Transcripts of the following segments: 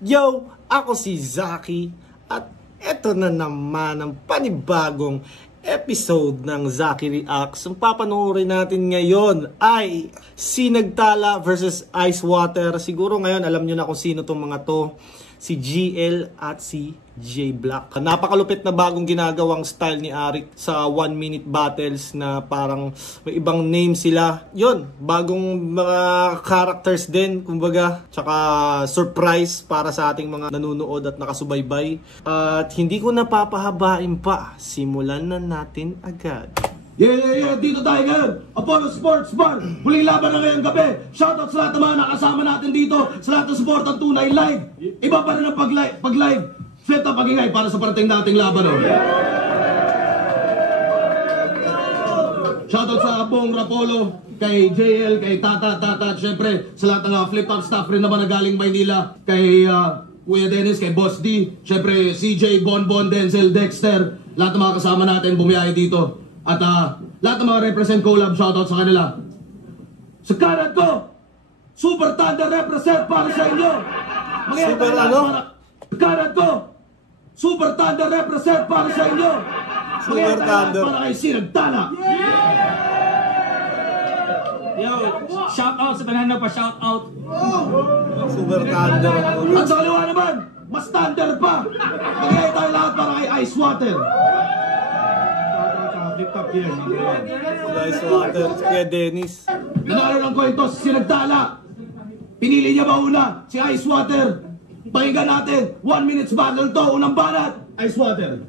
Yo! Ako si Zaki at eto na naman ang panibagong episode ng Zaki Reacts. Ang papanoorin natin ngayon ay Sinagtala versus Ice Water. Siguro ngayon alam nyo na kung sino tong mga to. Si GL at si J Black. Napakalupit na bagong ginagawang style ni Arik sa 1-minute battles na parang may ibang name sila. Yun, bagong mga characters din, kumbaga. Tsaka surprise para sa ating mga nanunood at nakasubaybay. At hindi ko napapahabain pa. Simulan na natin agad. Yeah, dito tayo ngayon, Apollo Sports Bar. Huling laban na ngayong gabi. Shoutout sa lahat ng mga nakasama natin dito, sa lahat ng support ang tunay live. Iba pa rin ang pag-live. Flip up pag-ingay para sa parating nating laban. Shoutout sa buong Rapolo, kay JL, kay Tata, at syempre sa lahat ng flip up staff rin naman na galing Maynila, kay Kuya Dennis, kay Boss D, syempre CJ, Bonbon, Denzel, Dexter, lahat ng mga kasama natin bumiyahe dito. At lahat ng mga represent collab, shoutout sa kanila. Sa kanan ko, Super Thunder represent para sa inyo. Super ano? Sa kanan ko, Super Thunder represent para sa inyo. Super Thunder. Para kay Sinagtala. Yo, shoutout sa tanan na pa, shoutout. Super Thunder. At sa kaliwa naman, mas thunder pa. Magigay tayo lahat para kay Ice Water. Ice Water, Kuya Dennis. Nanalo ng kwento si Sinagtala. Pinili niya ba una si Ice Water? Pakinggan natin, 1 minutes battle to, unang banat, Ice Water.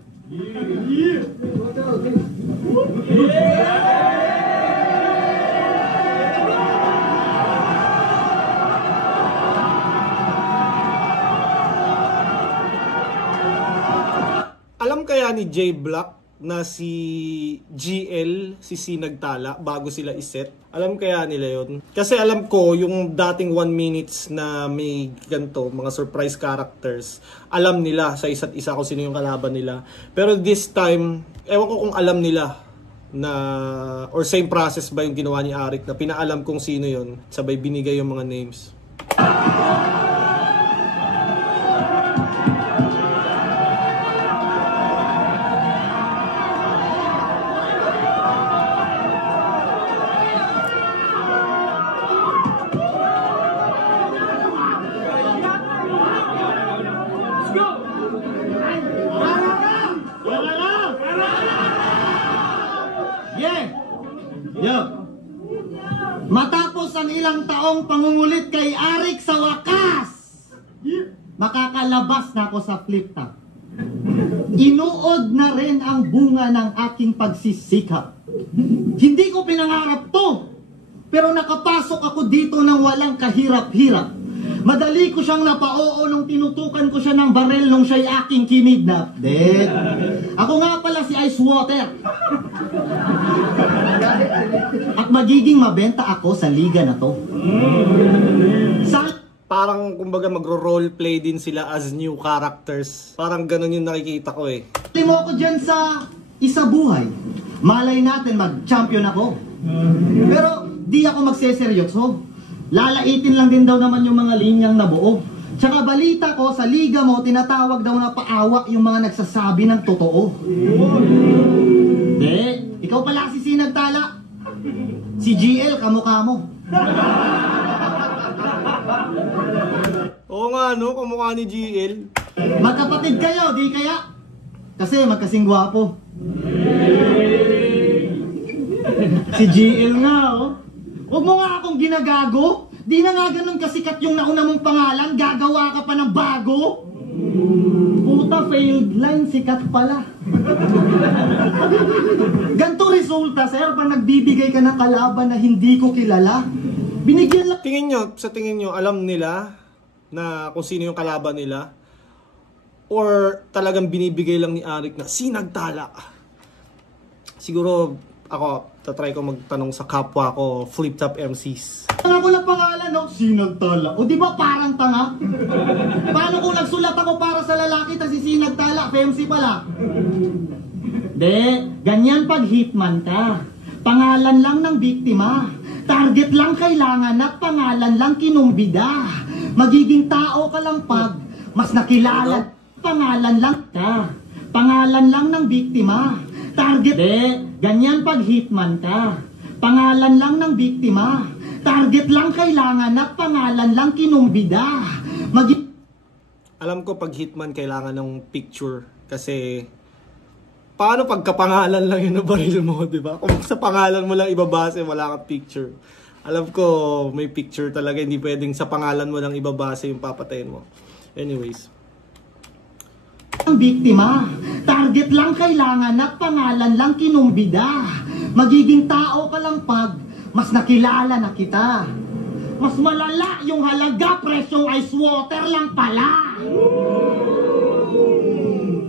Alam kaya ni J Black na si GL, si Sinagtala, bago sila iset? Alam kaya nila yon? Kasi alam ko, yung dating 1 minutes na may ganito, mga surprise characters, alam nila sa isa't isa kung sino yung kalaban nila. Pero this time, ewan ko kung alam nila na, or same process ba yung ginawa ni Arik na pinaalam kung sino yon, sabay binigay yung mga names. Matapos ang ilang taong pangungulit kay Arik, sa wakas makakalabas na ako sa flip top. Inuod na rin ang bunga ng aking pagsisikap. Hindi ko pinangarap to, pero nakapasok ako dito ng walang kahirap-hirap. Madali ko siyang napao nung tinutukan ko siya ng barel nung siya'y aking kinidnap. Ako nga pala si Ice Water. At magiging mabenta ako sa liga na to. Parang kumbaga magro-roleplay din sila as new characters. Parang ganun yung nakikita ko eh. Mo ako dyan sa isa buhay. Malay natin mag-champion ako. Pero di ako magseseryoso. Lalaitin lang din daw naman yung mga linyang nabuo. Tsaka balita ko sa liga mo, tinatawag daw na paawa yung mga nagsasabi ng totoo. Ikaw pala si Sinagtala. Si GL, kamukha mo. Oo nga no, kamukha ni GL. Magkapatid kayo, di kaya? Kasi magkasing gwapo. Si GL nga, oh. Huwag mo nga akong ginagago. Di na nga ganun kasikat yung nauna mong pangalan. Gagawa ka pa ng bago. Puta, failed line, sikat pala. Ganto resulta, sir, pag nagbibigay ka ng kalaban na hindi ko kilala. Binigyan lang. Sa tingin nyo, alam nila na kung sino yung kalaban nila? Or talagang binibigay lang ni Arik na Sinagtala? Siguro, ako, tatry ko magtanong sa kapwa ko, flip top MCs. Tanga ko lang pangalan, no? Sinagtala. O di ba parang tanga? Paano kung nagsulat ako para sa lalaki ta si Sinagtala, PMC pala? Ganyan pag hitman ka. Pangalan lang ng biktima. Target lang kailangan at pangalan lang kinumbida. Magiging tao ka lang pag Mas nakilala. Pangalan lang ka. Pangalan lang ng biktima. Target. Ganyan pag hitman ka. Pangalan lang ng biktima. Target lang kailangan at pangalan lang kinumbida. Alam ko pag hitman kailangan ng picture kasi paano pagkapangalan lang yun na baril mo, di ba? Kung sa pangalan mo lang ibabase, wala kang picture. Alam ko may picture talaga, hindi pwedeng sa pangalan mo lang ibabase yung papatayin mo. Anyways. Ang biktima, target lang kailangan at pangalan lang kinumbida. Magiging tao ka lang pag mas nakilala na kita. Mas malala yung halaga, presyong ice water lang pala.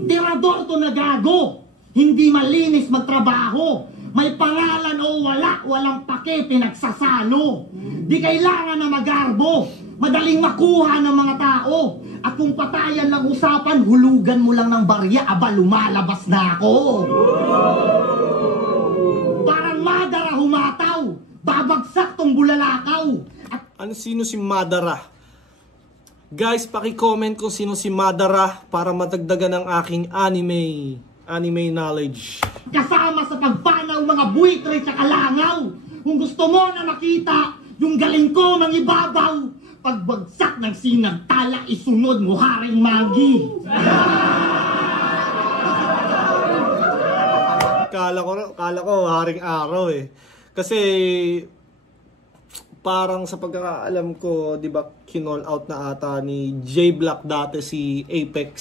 Tirador to na gago. Hindi malinis magtrabaho. May pangalan o wala, walang pake, pinagsasalo. Di kailangan na magarbo. Madaling makuha ng mga tao. At kung patayan lang usapan, hulugan mo lang ng barya, aba lumalabas na ako. Parang Madara humataw. Babagsak tong bulalakaw. Ano sino si Madara? Guys, paki-comment kung sino si Madara para matagdagan ang aking anime knowledge. Kasama sa pagpanaw mga buitre sa kalangaw. Kung gusto mo na makita yung galing ko ng ibabaw, pagbagsak ng sinagtala, isunod mo Haring Magi. Kala ko Haring Araw eh. Kasi parang sa pagkakaalam ko, di ba, kinall out na ata ni J Black dati si Apex.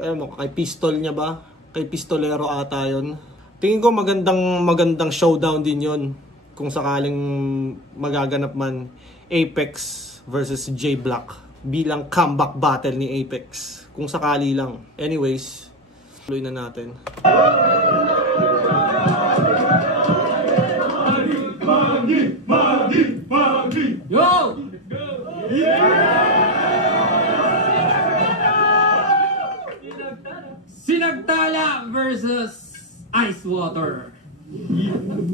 Alam mo, kay pistol niya ba? Kay pistolero ata yun. Tingin ko magandang showdown din yun. Kung sakaling magaganap man, Apex versus J Black. Bilang comeback battle ni Apex. Kung sakali lang. Anyways, tuloy na natin. Yo! Sinagtala versus ice water.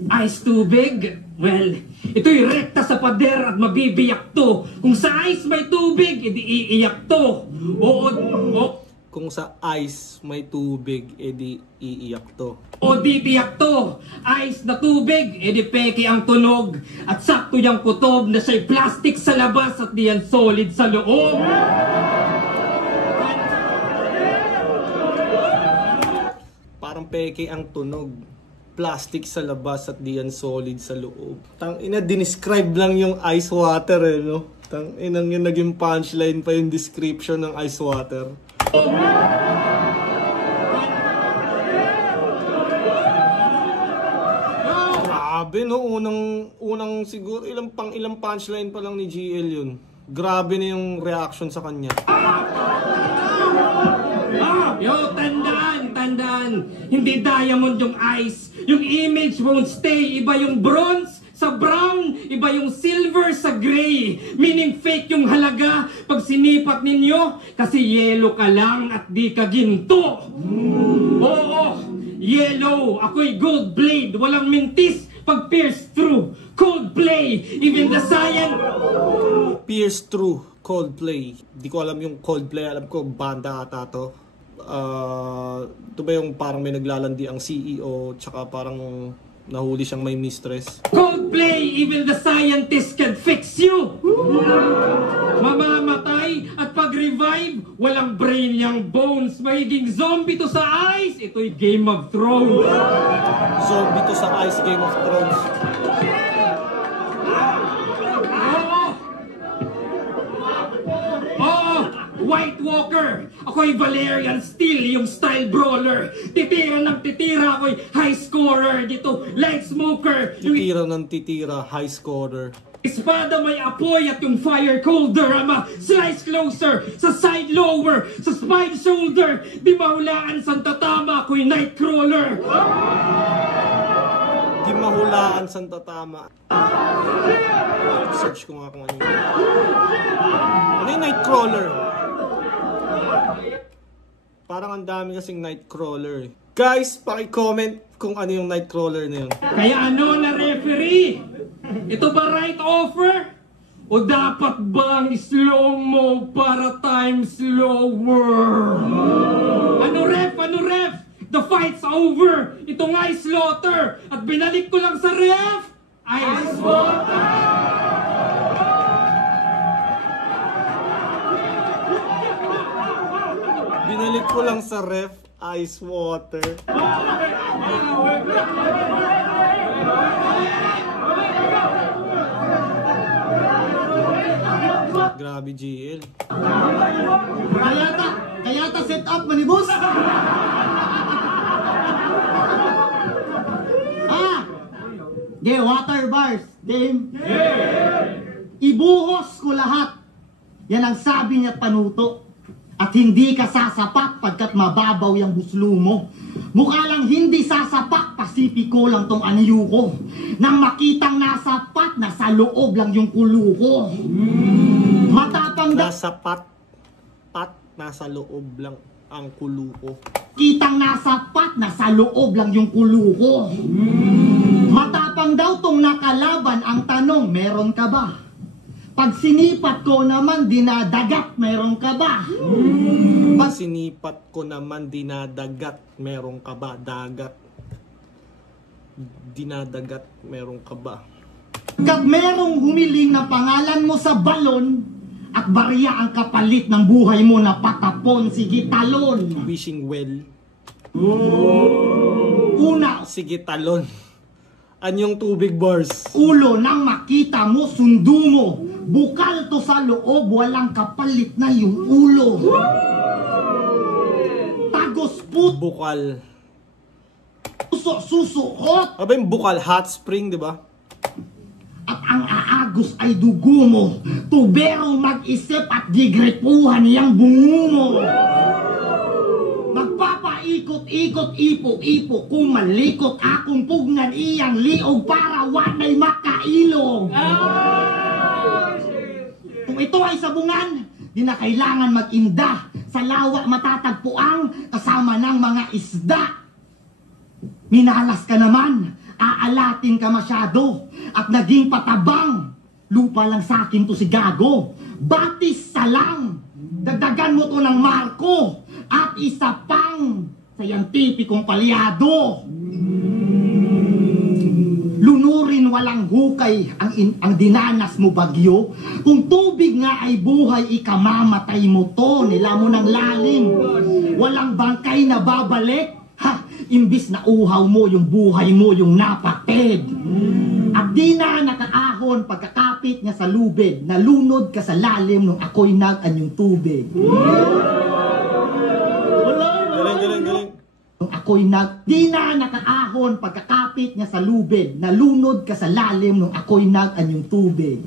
Ice tubig? Well, ito'y rekta sa pader at mabibiyak to. Kung sa ice may tubig, edi iiyak to. Kung sa ice may tubig, edi iiyak to. O di tiyak to. Ice na tubig, edi peke ang tunog. At sakto yung kutob na siya'y plastic sa labas at diyan solid sa loob. Parang peke ang tunog. Plastic sa labas at diyan solid sa loob. Tang-ina, dinescribe lang yung ice water eh, no? Tang-inang yung naging punchline pa yung description ng ice water. Grabe no, unang siguro ilang punchline pa lang ni GL yun. Grabe na yung reaction sa kanya. Yo, tandaan. Hindi diamond yung ice. Yung image won't stay. Iba yung bronze sa brown, iba yung silver sa gray. Meaning fake yung halaga pag sinipat ninyo kasi yellow ka lang at di ka ginto. Oo, yellow. Ako'y gold blade. Walang mintis pag pierce through. Coldplay. Even the science. Pierce through. Coldplay. Di ko alam yung Coldplay. Alam ko banda ata to. Ito ba yung parang may naglalandi ang CEO tsaka parang nahuli siyang may mistress? Coldplay, even the scientist can fix you. Mamamatay at pag-revive, walang brain yung bones. Magiging zombie to sa ice. Ito'y Game of Thrones. Zombie to sa ice, Game of Thrones. White Walker. Ako'y Valerian Steel, yung style brawler. Titira ng titira, ako'y high scorer. Dito, light smoker. Titira ng titira, high scorer. Espada may apoy at yung fire colder. Ama, slice closer, sa side lower, sa spine shoulder. Di mahulaan sa tatama, ako'y nightcrawler. Di mahulaan sa tatama. Search ko nga kung ano. Ano yung nightcrawler? Parang ang dami kasing nightcrawler. Guys, paki-comment kung ano yung nightcrawler na yun. Kaya ano na referee? Ito ba right offer? O dapat bang slow mo para time slower? Ano ref? Ano ref? The fight's over! Ito nga ay slaughter! At binalik ko lang sa ref! Ice water! Binalik ko lang sa ref, ice water. Grabe, GL. Kaya ta set up manibus. Water bars. Game. Ibuhos ko lahat. Yan ang sabi niya panuto. At hindi ka sasapak pagkat mababaw yung huslo mo. Mukha lang hindi sasapak, pasipiko lang tong anyo ko. Nang makitang nasapat, nasa loob lang yung kulo ko. Matapang nasa loob lang ang kulo ko. Kitang nasapat, nasa loob lang yung kulo ko. Matapang daw tong nakalaban, ang tanong, meron ka ba? Pag sinipat ko naman, dinadagat, meron ka ba? Pag sinipat ko naman, dinadagat, meron ka ba? Dagat. Dinadagat, meron ka ba? Pag merong humiling na pangalan mo sa balon, at barya ang kapalit ng buhay mo na patapon, sige talon. Wishing well. Una, sige talon. Anyong tubig bars? Ulo nang makita mo, sundo mo. Bukal to sa loob, walang kapalit na yung ulo. Tagos put, Bukal. susuot. Aba yung bukal, hot spring, di ba? At ang aagos ay dugo mo. Tubero mag-isip at gigripuhan niyang bungo mo. Magpapaikot-ikot, ipo-ipo, kumalikot akong pugnan iyang liog para wanay makailog. Kung ito ay sabungan, di na kailangan mag-inda. Sa lawa matatagpuang kasama ng mga isda. Minalas ka naman, aalatin ka masyado, at naging patabang. Lupa lang sa akin to si Gago. Batis salang. Dagdagan mo to ng marko. At isa pang sayantipikong palyado. Lunurin walang hukay ang dinanas mo bagyo. Kung tubig nga ay buhay, ikamamatay mo to. Nila mo ng lalim. Walang bangkay na babalik. Imbis na uhaw mo yung buhay mo yung napatid. At di na nakaahon pagkakapit niya sa lubid. Nalunod ka sa lalim nung ako'y nag-anyong tubig. Galing. Nung ako'y di na nakaahon pagkakapit niya sa lubid. Nalunod ka sa lalim nung ako'y nag-anyong tubig.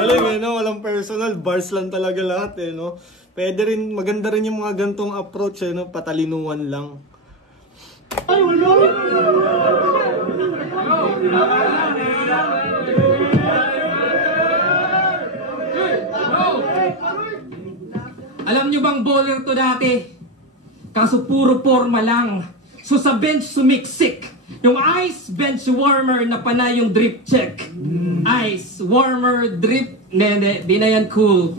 Galing, no? Walang personal, bars lang talaga lahat, eh, no? Pwede rin, maganda rin yung mga gantong approach, eh, no? Patalinuhan lang. Ay, wala! Alam nyo bang bowler to dati? Kaso puro forma lang. So sa bench sumiksik. Yung ice bench warmer na panay yung drip check. Ice warmer drip. Hindi, di na yan cool.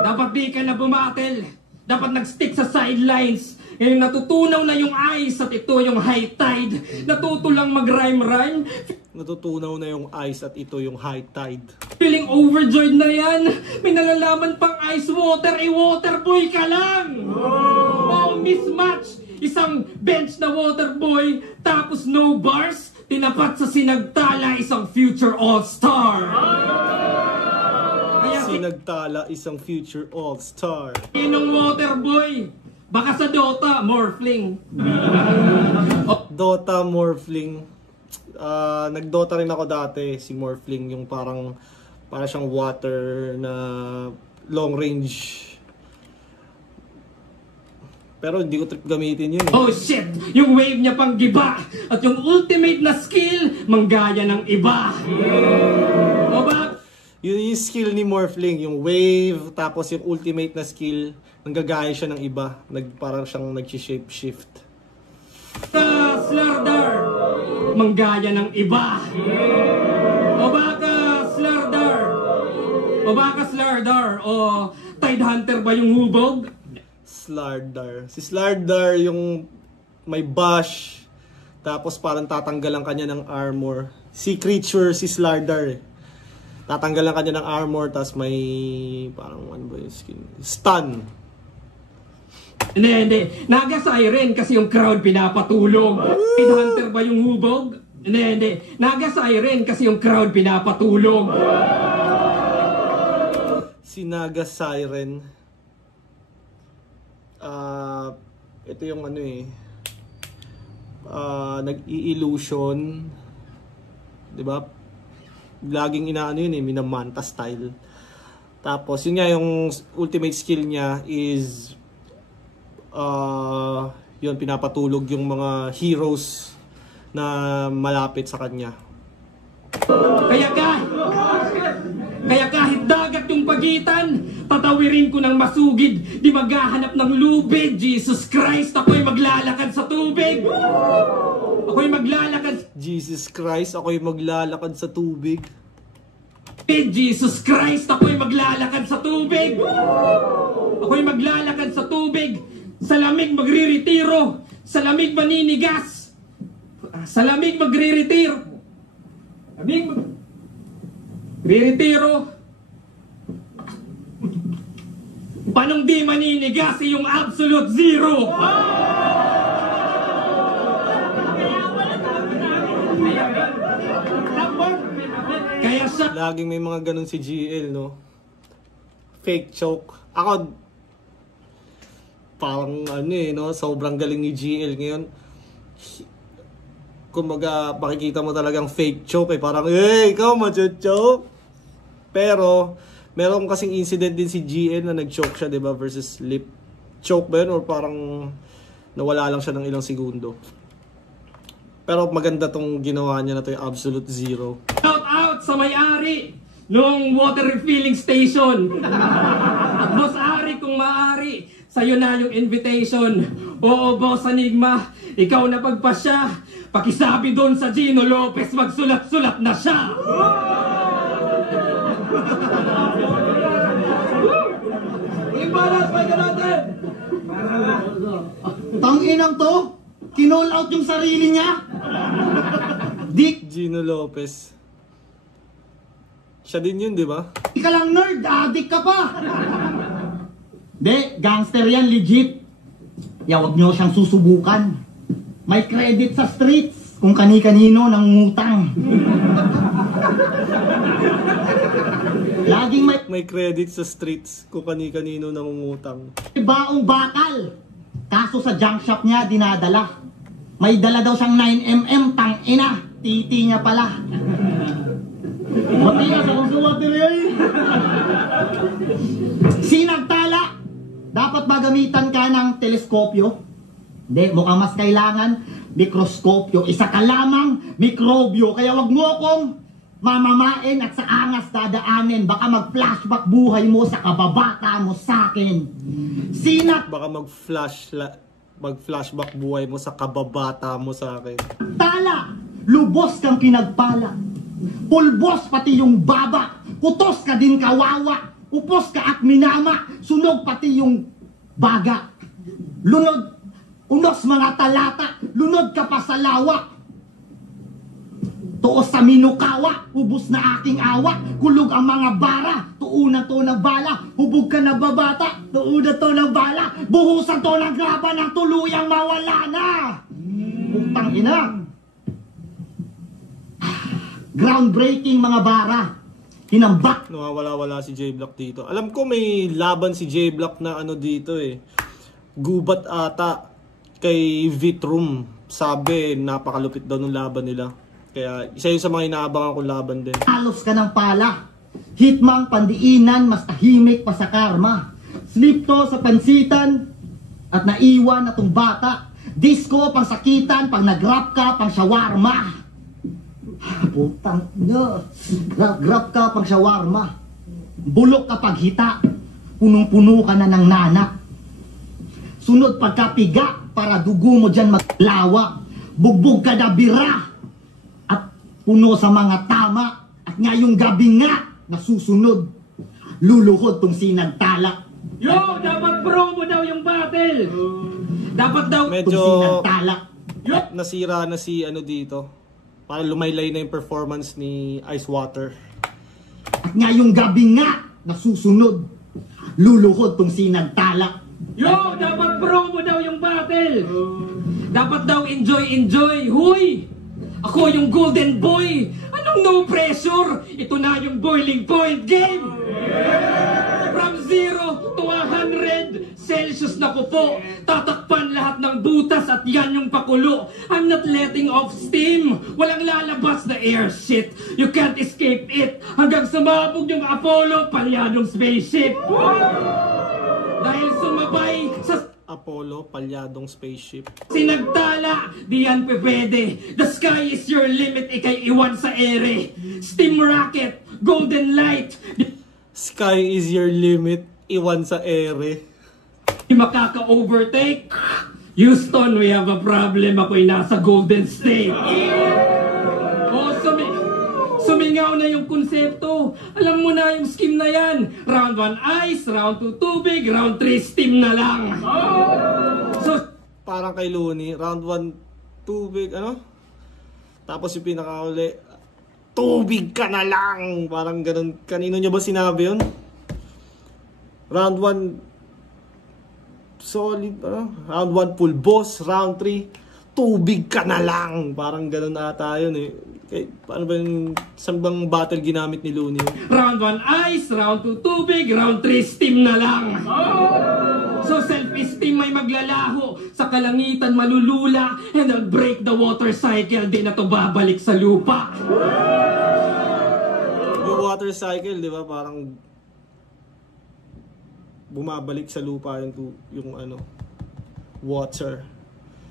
Dapat di ka na bumatel. Dapat nag-stick sa sidelines. Ngayon natutunaw na yung ice at ito yung high tide. Natuto lang mag-rhyme-rhyme. Natutunaw na yung ice at ito yung high tide. Feeling overjoyed na yan. May nalalaman pang ice water, water boy ka lang. Oh, mismatch. Isang bench na water boy, tapos no bars. Tinapat sa sinagtala, isang future all-star. Sinagtala, isang future all-star. Inong water boy. Baka sa Dota, Morphling. Dota, Morphling. Nag-Dota rin ako dati, si Morphling, yung para siyang water na long range. Pero hindi ko trip gamitin yun. Oh shit! Yung wave niya pang giba. At yung ultimate na skill, manggaya ng iba. O ba? Yun yung skill ni Morphling, yung wave, tapos yung ultimate na skill, nanggagaya siya ng iba. Parang siyang nag-shape shift. Slardar, manggaya ng iba. O baka Slardar, o Tidehunter ba yung hubog? Slardar. Si Slardar yung may bash, tapos parang tatanggalan kanya ng armor. Si Creature, si Slardar eh. Tatanggalan kanya ng armor, tapos may parang ano ba yung skin? Stun. Hindi. Naga Siren kasi yung crowd pinapatulong. Tidehunter ba yung hubog? Hindi. Naga Siren kasi yung crowd pinapatulong. Si Naga Siren. Ito yung ano eh. Nag-i-illusion. 'Di ba? Laging inaano yun eh, minamanta style. Tapos yun nga yung ultimate skill niya is yun, pinapatulog yung mga heroes na malapit sa kanya. Kaya kahit dagat yung pagitan, tatawirin ko ng masugid, di maghahanap ng lubid. Jesus Christ, ako'y maglalakad sa tubig. Jesus Christ, ako'y maglalakad sa tubig. Jesus Christ, ako'y maglalakad sa tubig. Sa lamig magriretiro. Sa lamig maninigas. Sa lamig magriretiro. Panong di maninigas yung absolute zero. Kaya siya Laging may mga ganun si GL, no? Fake choke. Ako, parang ano eh, no? Sobrang galing ni GL ngayon. Kumbaga, makikita mo talagang fake choke eh. Parang, ikaw macho-choke. Pero, meron kasing incident din si GL na nag-choke siya, diba? Versus lip choke ba yun? Or parang nawala lang siya ng ilang segundo. Pero maganda tong ginawa niya na to, yung absolute zero. shout out sa may-ari nung water refilling station. Boss Ari, kung maaari, sa'yo na yung invitation. Oo, Boss Enigma, ikaw na pagpasya. Pakisabi doon sa Gino Lopez, magsulat-sulat na siya. Tanginang to, kinall out yung sarili niya. Di Gino Lopez. Siya din yun, di ba? ka lang nerd, addict ka pa. De, gangster yan, legit. Huwag nyo siyang susubukan. May credit sa streets kung kani-kanino nangungutang. Laging May credit sa streets kung kani-kanino nangungutang. may baong bakal. Kaso sa junk shop niya dinadala. May dala daw siyang 9mm, tangina. Titi niya pala. Matigas akong suwater yan. Sinagtala. Dapat ba gamitan ka ng teleskopyo? Hindi, mukhang mas kailangan mikroskopyo. Isa ka lamang mikrobyo. Kaya wag mo akong mamamain at sa angas dadaanin. Baka mag-flashback buhay mo sa kababata mo sa akin. Baka mag-flashback buhay mo sa kababata mo sa akin. Tala, lubos kang pinagpala. Pulbos pati yung baba. Kutos ka din kawawa. Upos ka at minama. Sunog pati yung baga. Lunod, unos mga talata. Lunod ka pa sa lawa. Tuos sa minukawa. Ubus na aking awa. Kulog ang mga bara. Tuunan to ng bala. Hubog ka na babata. Tuunan to ng bala. Buhusan to ng graba ng tuluyang mawala na. Putang ina. Groundbreaking mga bara. Hinambak. Nawawala-wala si J-Block dito. Alam ko may laban si J-Block na ano dito eh. Gubat ata kay Vitrum. Sabi, napakalupit daw ng laban nila. Kaya isa yun sa mga inaabangan kong laban din. Halos ka ng pala. Hitmang pandiinan, mas tahimik pa sa karma. Slip to sa pansitan at naiwan na tong bata. Disco pang sakitan, pang nag-rap ka, pang shawarma. Putang ina. Grab ka pang shawarma. Bulok kapag hita. Punong-puno ka na ng nanak. Sunod pagkapiga, para dugo mo dyan maglawak. Bugbog ka na bira at puno sa mga tama. At ngayong gabi nga nasusunod, luluhod tong sinagtala. Yo, dapat promo daw yung battle. Dapat daw Medyo Tong sinagtala. nasira na si ano dito. Para lumaylay na yung performance ni Ice Water. At ngayong gabi nga nasusunod, luluhod tong sinagtala. Yo, dapat promo daw yung battle. Dapat daw enjoy. Huy! Ako yung golden boy. Anong no pressure? Ito na yung boiling point game. From 0 to 100 Celsius na ko po. Tatakpan lahat ng butas at yan yung pakulo. I'm not letting off steam. Walang lalabas na air shit. You can't escape it. Hanggang sumabog yung Apollo, palyadong spaceship. Dahil sumabay sa Apollo, palyadong spaceship. sinagtala, di yan pwede. The sky is your limit, ikay iwan sa ere. Steam rocket, golden light, Sky is your limit, iwan sa ere. di makaka-overtake. Houston, we have a problem. Ako'y nasa Golden State. Oh, sumingaw na yung konsepto. Alam mo na yung scheme na yan. Round 1 ice, round 2 tubig, round 3 steam na lang. So, Parang kay Looney, round 1, tubig, ano? Tapos yung pinakauli, tubig ka na lang! Parang ganun. Kanino niya ba sinabi yun? Round 1, solid, ano? Round 1, full boss. Round 3, tubig ka na lang! Parang ganun ata yun eh. Okay, paano ba yung, saan bang battle ginamit ni Looney? round 1 ice, round 2 tubig, round 3 steam na lang. So self-esteem may maglalaho, sa kalangitan malulula, and I'll break the water cycle, di na to babalik sa lupa. Yung water cycle, di ba? Parang bumabalik sa lupa yung ano, water.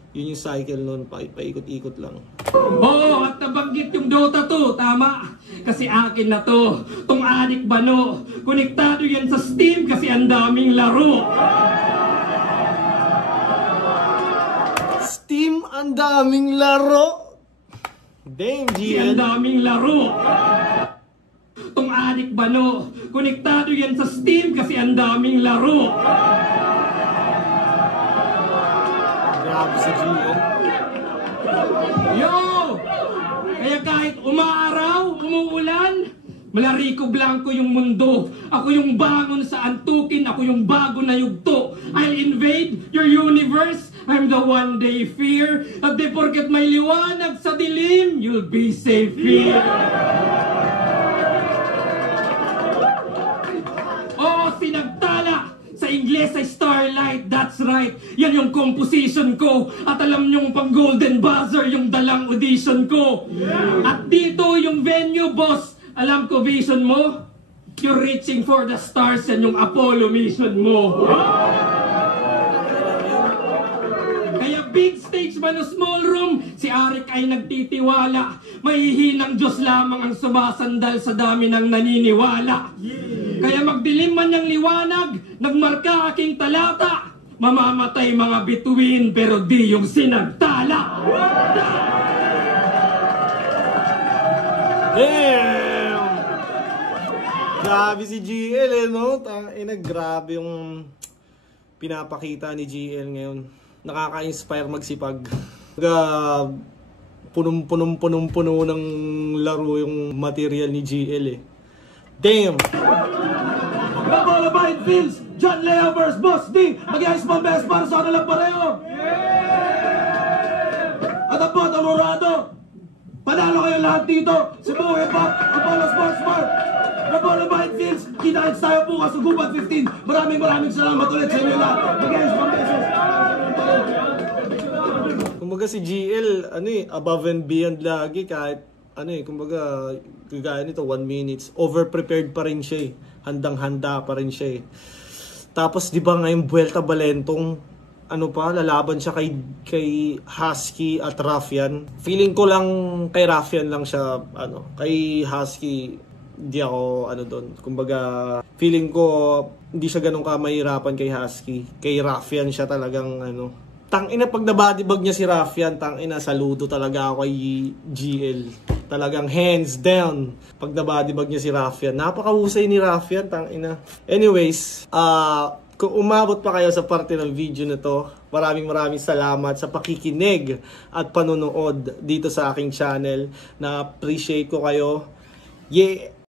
Yun yung cycle nun, paikot-ikot lang. Oo, at nabanggit yung Dota 2, tama. Kasi akin na to, tong adik bano. Konektado yan sa Steam kasi ang daming laro. Steam, ang daming laro! Damn, Kasi ang GL. daming laro. Tong adik bano. Konektado yan sa Steam kasi ang daming laro. Grabe si GL. Yo! Kaya kahit umaaraw, umuulan, Malarico Blanco yung mundo. Ako yung bangon sa antukin. Ako yung bago na yugto. I'll invade your universe. I'm the one day fear. At di porket may liwanag sa dilim, you'll be safe here. Oh, sinagtala! Sa Ingles ay Starlight, that's right. Yan yung composition ko. At alam nyong pang Golden Buzzer yung dalang audition ko. At dito yung venue, boss. Alam ko vision mo? You're reaching for the stars, yan yung Apollo mission mo. Kaya big stage man o small room, si Arik ay nagtitiwala. Mahihinang Diyos lamang ang sumasandal sa dami ng naniniwala. Kaya magdilim man ng liwanag, nagmarka aking talata. Mamamatay mga bituin pero di yung sinagtala. Damn! Grabe si GL eh, no? Grabe yung pinapakita ni GL ngayon. Nakaka-inspire magsipag. Punong-puno ng laro yung material ni GL eh. Damn! Bola Fields, John Leo vs. Boss D. Mag-ice bomb best para sa kanilang pareho. At ang Bot Alorado. Panalo kayo lahat dito. Cebu Hip Hop, Apollo Sports Bar. Bola Fields, kita-kits tayo bukas sa Gubat 15. Maraming salamat ulit sa inyo lahat. Mag-ice bomb beses. Kumbaga si GL, above and beyond lagi kahit kumbaga, kagaya nito, 1 minutes, over-prepared pa rin siya eh. Handang-handa pa rin siya eh. Tapos, di ba ngayong Vuelta Balentong, lalaban siya kay Husky at Raffian. Feeling ko lang kay Raffian lang siya, kay Husky, di ako, doon. Kumbaga, feeling ko, hindi siya ganun kamahirapan kay Husky. Kay Raffian siya talagang, Tangina, pag nabadibag niya si Raffian, tangina, saludo talaga ako kay GL. Talagang hands down pag nabadibag niya si Raffian. Napakahusay ni Raffian, tangina. Anyways, kung umabot pa kayo sa parte ng video na to, maraming salamat sa pakikinig at panonood dito sa aking channel. Na-appreciate ko kayo. Yeah!